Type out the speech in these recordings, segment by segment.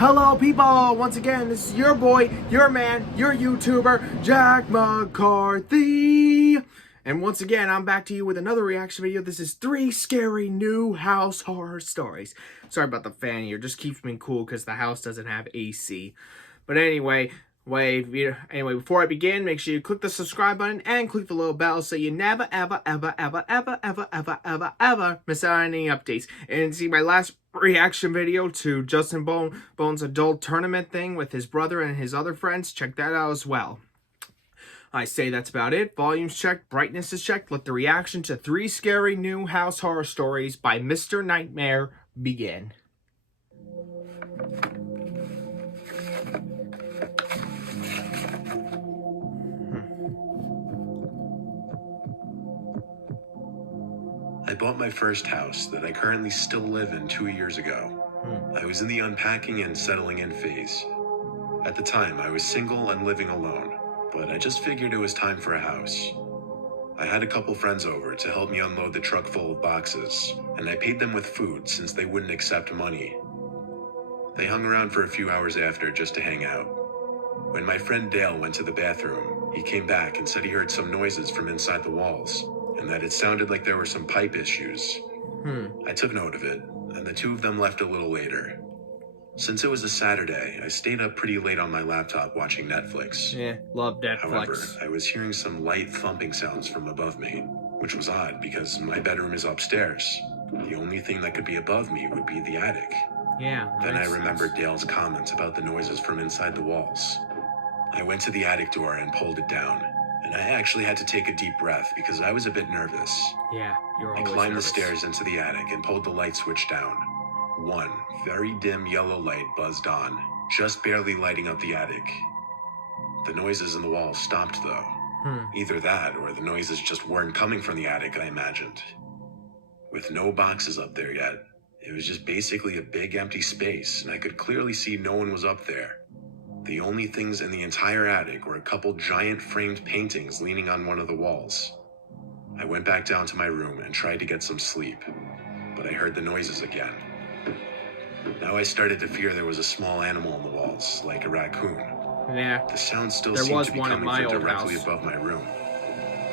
Hello people, once again, this is your boy, your man, your YouTuber, Jack McCarthy. And once again, I'm back to you with another reaction video. This is 3 scary new house horror stories. Sorry about the fan here, just keeps me cool because the house doesn't have AC. But anyway, before I begin, make sure you click the subscribe button and click the little bell so you never, ever miss out on any updates. And see my last reaction video to Justin Bone's adult tournament thing with his brother and his other friends. Check that out as well. I say that's about it. Volume's checked, brightness is checked. Let the reaction to 3 scary new house horror stories by Mr. Nightmare begin. I bought my first house that I currently still live in 2 years ago. I was in the unpacking and settling in phase. At the time, I was single and living alone, but I just figured it was time for a house. I had a couple friends over to help me unload the truck full of boxes, and I paid them with food since they wouldn't accept money. They hung around for a few hours after just to hang out. When my friend Dale went to the bathroom, he came back and said he heard some noises from inside the walls, and that it sounded like there were some pipe issues. I took note of it, and the two of them left a little later. Since it was a Saturday, I stayed up pretty late on my laptop watching Netflix. Yeah, love Netflix. However, I was hearing some light thumping sounds from above me, which was odd because my bedroom is upstairs. The only thing that could be above me would be the attic. Yeah. Then I remembered Dale's comment about the noises from inside the walls. I went to the attic door and pulled it down, and I actually had to take a deep breath because I was a bit nervous. Yeah, you're always I climbed nervous. the stairs into the attic and pulled the light switch down. One very dim yellow light buzzed on, just barely lighting up the attic. The noises in the walls stopped though. Either that or the noises just weren't coming from the attic, I imagined. With no boxes up there yet, it was just basically a big empty space, and I could clearly see no one was up there. The only things in the entire attic were a couple giant framed paintings leaning on one of the walls. I went back down to my room and tried to get some sleep, but I heard the noises again. Now I started to fear there was a small animal on the walls, like a raccoon. Yeah. The sound still There seemed was to be one in coming my from old directly house. above my room.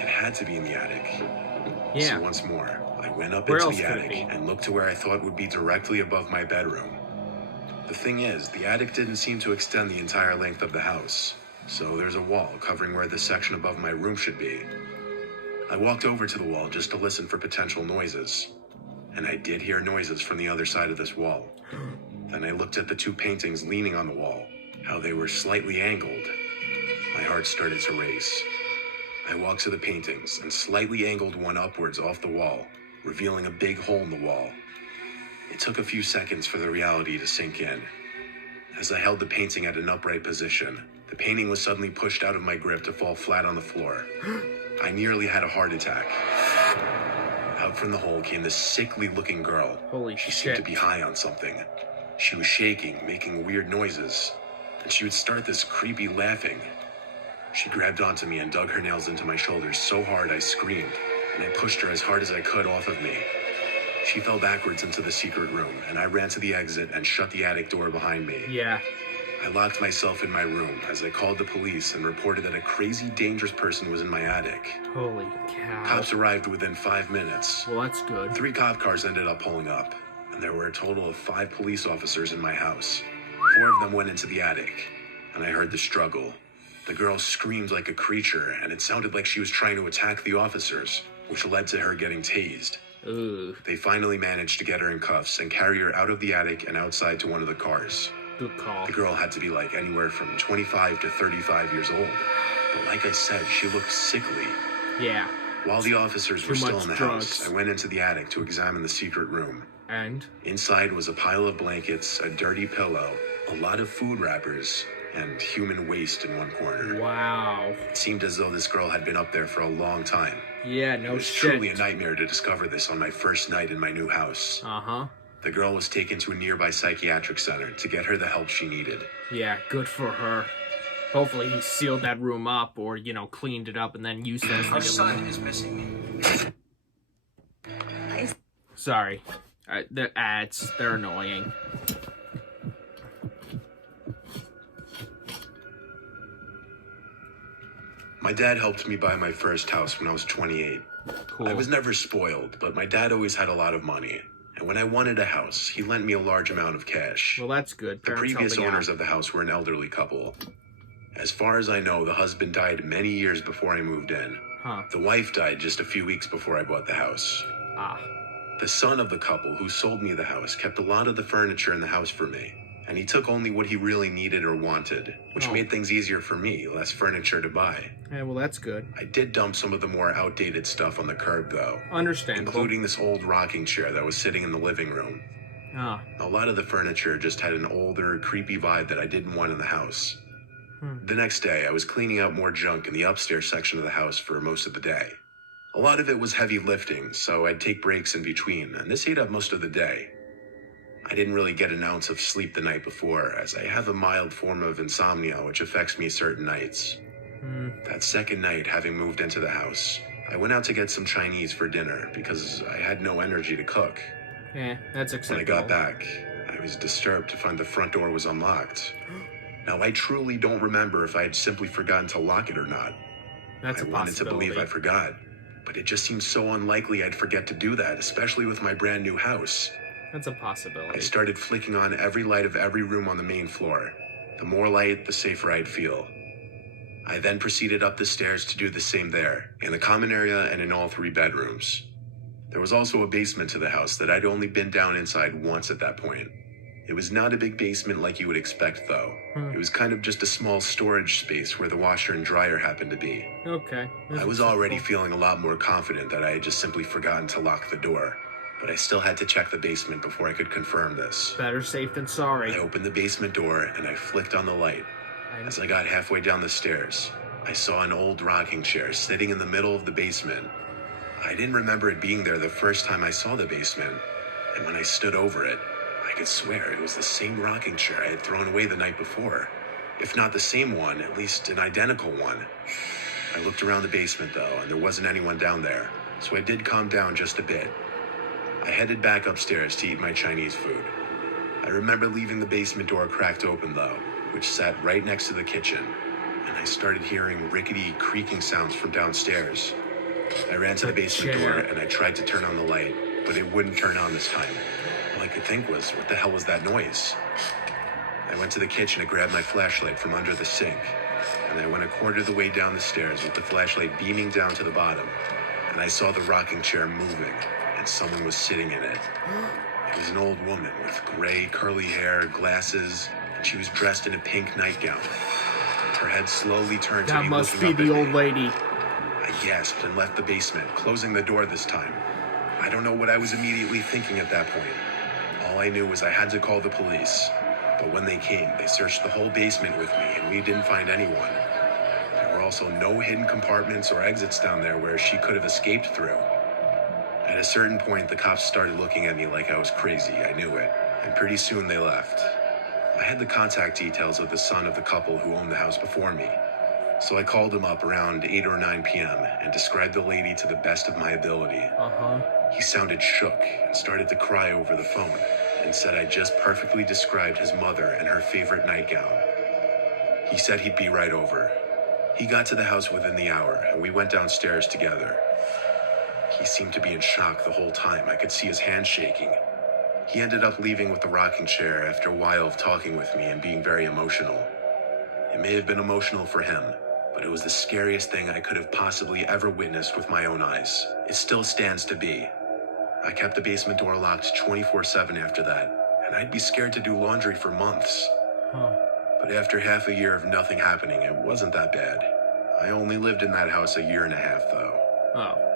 It had to be in the attic. Yeah. So once more, I went up Where into else the could it attic be? and looked to where I thought would be directly above my bedroom. The thing is, the attic didn't seem to extend the entire length of the house, so there's a wall covering where the section above my room should be. I walked over to the wall just to listen for potential noises, and I did hear noises from the other side of this wall. Then I looked at the 2 paintings leaning on the wall, how they were slightly angled. My heart started to race. I walked to the paintings and slightly angled one upwards off the wall, revealing a big hole in the wall. It took a few seconds for the reality to sink in. As I held the painting at an upright position, the painting was suddenly pushed out of my grip to fall flat on the floor. I nearly had a heart attack. Out from the hole came this sickly-looking girl. Holy She shit. seemed to be high on something. She was shaking, making weird noises, and she would start this creepy laughing. She grabbed onto me and dug her nails into my shoulders so hard I screamed, and I pushed her as hard as I could off of me. She fell backwards into the secret room, and I ran to the exit and shut the attic door behind me. Yeah. I locked myself in my room as I called the police and reported that a crazy, dangerous person was in my attic. Holy cow. Cops arrived within 5 minutes. Well, that's good. 3 cop cars ended up pulling up, and there were a total of 5 police officers in my house. 4 of them went into the attic, and I heard the struggle. The girl screamed like a creature, and it sounded like she was trying to attack the officers, which led to her getting tased. Ooh. They finally managed to get her in cuffs and carry her out of the attic and outside to one of the cars. Good call. The girl had to be like anywhere from 25 to 35 years old, but like I said, she looked sickly. Yeah. While the officers were Too still much in the drugs. house, I went into the attic to examine the secret room. And? Inside was a pile of blankets, a dirty pillow, a lot of food wrappers, and human waste in one corner. Wow. It seemed as though this girl had been up there for a long time. Yeah, It no was shit. truly a nightmare to discover this on my first night in my new house. Uh-huh. The girl was taken to a nearby psychiatric center to get her the help she needed. Yeah, good for her. Hopefully he sealed that room up or, you know, cleaned it up and then used it as Our like son is missing. Sorry. The ads, they're annoying. My dad helped me buy my first house when I was 28. Cool. I was never spoiled, but my dad always had a lot of money. And when I wanted a house, he lent me a large amount of cash. Well, that's good. The Parents previous helping owners out. of the house were an elderly couple. As far as I know, the husband died many years before I moved in. Huh. The wife died just a few weeks before I bought the house. Ah. The son of the couple who sold me the house kept a lot of the furniture in the house for me, and he took only what he really needed or wanted, which made things easier for me, less furniture to buy. Yeah, well, that's good. I did dump some of the more outdated stuff on the curb, though. Understandable. Including this old rocking chair that was sitting in the living room. Ah. A lot of the furniture just had an older, creepy vibe that I didn't want in the house. The next day, I was cleaning out more junk in the upstairs section of the house for most of the day. A lot of it was heavy lifting, so I'd take breaks in between, and this ate up most of the day. I didn't really get an ounce of sleep the night before, as I have a mild form of insomnia which affects me certain nights. That second night, having moved into the house, I went out to get some Chinese for dinner because I had no energy to cook. Yeah, that's When I acceptable. got back, I was disturbed to find the front door was unlocked. Now, I truly don't remember if I had simply forgotten to lock it or not. That's a I wanted to possibility. believe I forgot, but it just seems so unlikely I'd forget to do that, especially with my brand new house. That's a I possibility. started flicking on every light of every room on the main floor. The more light, the safer I'd feel. I then proceeded up the stairs to do the same there, in the common area and in all 3 bedrooms. There was also a basement to the house that I'd only been down inside once at that point. It was not a big basement like you would expect, though. It was kind of just a small storage space where the washer and dryer happened to be. Okay. that's I was already acceptable. feeling a lot more confident that I had just simply forgotten to lock the door, but I still had to check the basement before I could confirm this. Better safe than sorry. I opened the basement door and I flicked on the light. As I got halfway down the stairs, I saw an old rocking chair sitting in the middle of the basement. I didn't remember it being there the first time I saw the basement, and when I stood over it, I could swear it was the same rocking chair I had thrown away the night before. If not the same one, at least an identical one. I looked around the basement though, and there wasn't anyone down there, so I did calm down just a bit. I headed back upstairs to eat my Chinese food. I remember leaving the basement door cracked open though, which sat right next to the kitchen, and I started hearing rickety, creaking sounds from downstairs. I ran to the basement door and I tried to turn on the light, but it wouldn't turn on this time. All I could think was, what the hell was that noise? I went to the kitchen and grabbed my flashlight from under the sink, and I went a quarter of the way down the stairs with the flashlight beaming down to the bottom, and I saw the rocking chair moving, and someone was sitting in it. It was an old woman with gray, curly hair, glasses, and she was dressed in a pink nightgown. Her head slowly turned to That me, must looking be up the at old me. lady. I gasped and left the basement, closing the door this time. I don't know what I was immediately thinking at that point. All I knew was I had to call the police. But when they came, they searched the whole basement with me, and we didn't find anyone. There were also no hidden compartments or exits down there where she could have escaped through. At a certain point, the cops started looking at me like I was crazy, I knew it, and pretty soon they left. I had the contact details of the son of the couple who owned the house before me, so I called him up around 8 or 9 p.m. and described the lady to the best of my ability. Uh-huh. He sounded shook and started to cry over the phone and said I just perfectly described his mother and her favorite nightgown. He said he'd be right over. He got to the house within the hour and we went downstairs together. He seemed to be in shock the whole time. I could see his hands shaking. He ended up leaving with the rocking chair after a while of talking with me and being very emotional. It may have been emotional for him, but it was the scariest thing I could have possibly ever witnessed with my own eyes. It still stands to be. I kept the basement door locked 24/7 after that, and I'd be scared to do laundry for months. Huh. But after half a year of nothing happening, it wasn't that bad. I only lived in that house a year and a half, though. Oh.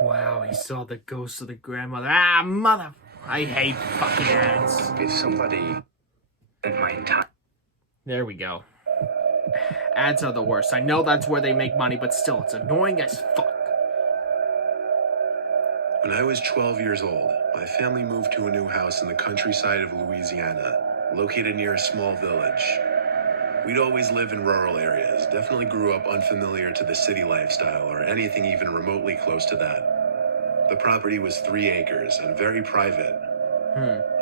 Wow, he saw the ghost of the grandmother. Ah, mother! I hate fucking ads. If somebody spent my time. There we go. Ads are the worst. I know that's where they make money, but still, it's annoying as fuck. When I was 12 years old, my family moved to a new house in the countryside of Louisiana, located near a small village. We'd always lived in rural areas, definitely grew up unfamiliar to the city lifestyle or anything even remotely close to that. The property was 3 acres and very private.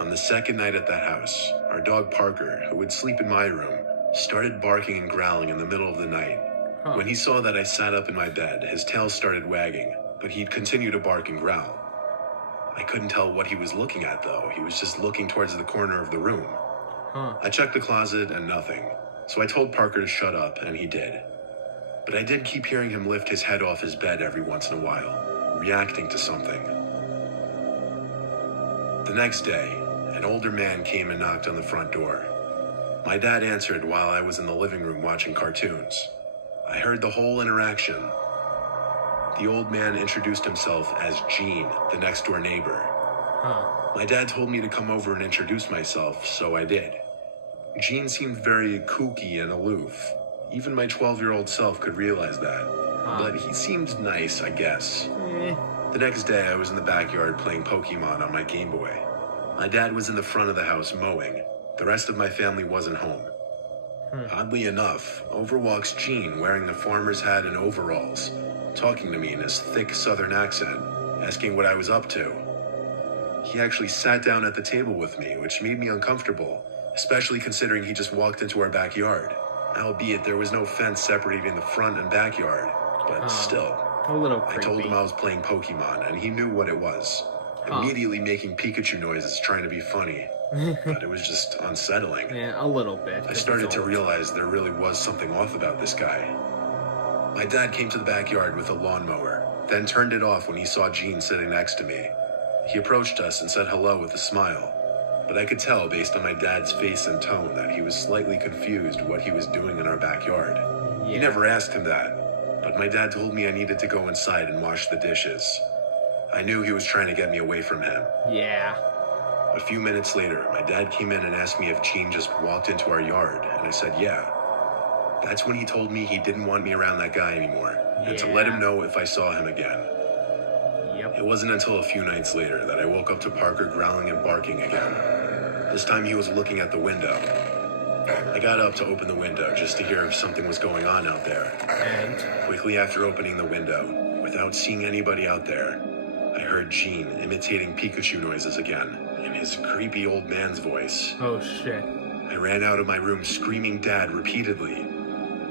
On the second night at that house, our dog Parker, who would sleep in my room, started barking and growling in the middle of the night. When he saw that I sat up in my bed, his tail started wagging, but he'd continue to bark and growl. I couldn't tell what he was looking at, though. He was just looking towards the corner of the room. I checked the closet and nothing, so I told Parker to shut up, and he did. But I did keep hearing him lift his head off his bed every once in a while, reacting to something. The next day, an older man came and knocked on the front door. My dad answered while I was in the living room watching cartoons. I heard the whole interaction. The old man introduced himself as Gene, the next door neighbor. My dad told me to come over and introduce myself, so I did. Gene seemed very kooky and aloof. Even my 12-year-old self could realize that. But he seemed nice, I guess. The next day, I was in the backyard playing Pokemon on my Game Boy. My dad was in the front of the house mowing. The rest of my family wasn't home. Oddly enough, over walks Gene wearing a farmer's hat and overalls, talking to me in his thick southern accent, asking what I was up to. He actually sat down at the table with me, which made me uncomfortable, especially considering he just walked into our backyard. Albeit there was no fence separating the front and backyard, but still. A little creepy. I told him I was playing Pokemon, and he knew what it was. Immediately making Pikachu noises trying to be funny. But it was just unsettling. Yeah, a little bit. I started to realize there really was something off about this guy. My dad came to the backyard with a lawnmower, then turned it off when he saw Gene sitting next to me. He approached us and said hello with a smile, but I could tell based on my dad's face and tone that he was slightly confused what he was doing in our backyard. He never asked him that, but my dad told me I needed to go inside and wash the dishes. I knew he was trying to get me away from him. Yeah. A few minutes later, my dad came in and asked me if Gene just walked into our yard, and I said yeah. That's when he told me he didn't want me around that guy anymore, and to let him know if I saw him again. It wasn't until a few nights later that I woke up to Parker growling and barking again. This time he was looking at the window. I got up to open the window just to hear if something was going on out there. And quickly after opening the window, without seeing anybody out there, I heard Gene imitating Pikachu noises again, in his creepy old man's voice. Oh shit. I ran out of my room screaming Dad repeatedly.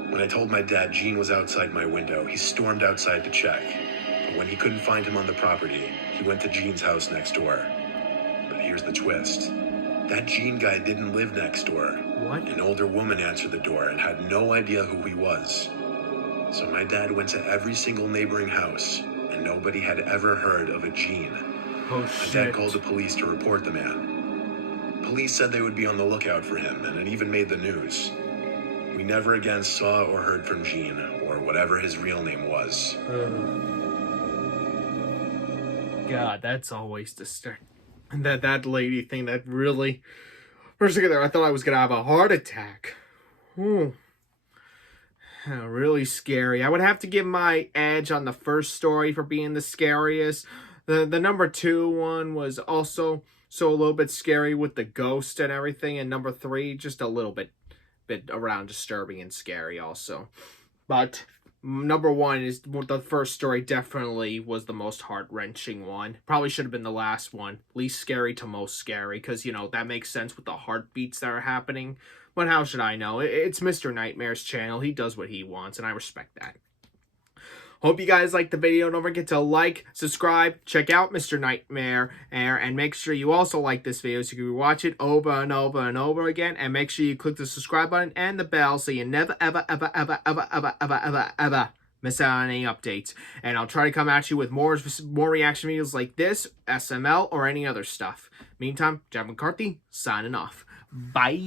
When I told my dad Gene was outside my window, he stormed outside to check. But when he couldn't find him on the property, he went to Gene's house next door. But here's the twist. That Gene guy didn't live next door. What? An older woman answered the door and had no idea who he was. So my dad went to every single neighboring house, and nobody had ever heard of a Gene. Oh shit. My dad called the police to report the man. Police said they would be on the lookout for him, and it even made the news. We never again saw or heard from Gene, or whatever his real name was. God, that's always disturbing. And that lady thing, that really... For a second there, I thought I was going to have a heart attack. Really scary. I would have to give my edge on the first story for being the scariest. The number 2 one was also a little bit scary with the ghost and everything. And number 3, just a little bit around disturbing and scary also. But number 1 is the first story, definitely was the most heart-wrenching one. Probably should have been the last one. Least scary to most scary, because, you know, that makes sense with the heartbeats that are happening. But how should I know? It's Mr. Nightmare's channel. He does what he wants, and I respect that. Hope you guys liked the video. Don't forget to like, subscribe, check out Mr. Nightmare, and make sure you also like this video so you can watch it over and over and over again. And make sure you click the subscribe button and the bell so you never, ever, ever, ever, ever, ever, ever, ever, ever miss out on any updates. And I'll try to come at you with more reaction videos like this, SML, or any other stuff. Meantime, Jack McCarthy, signing off. Bye.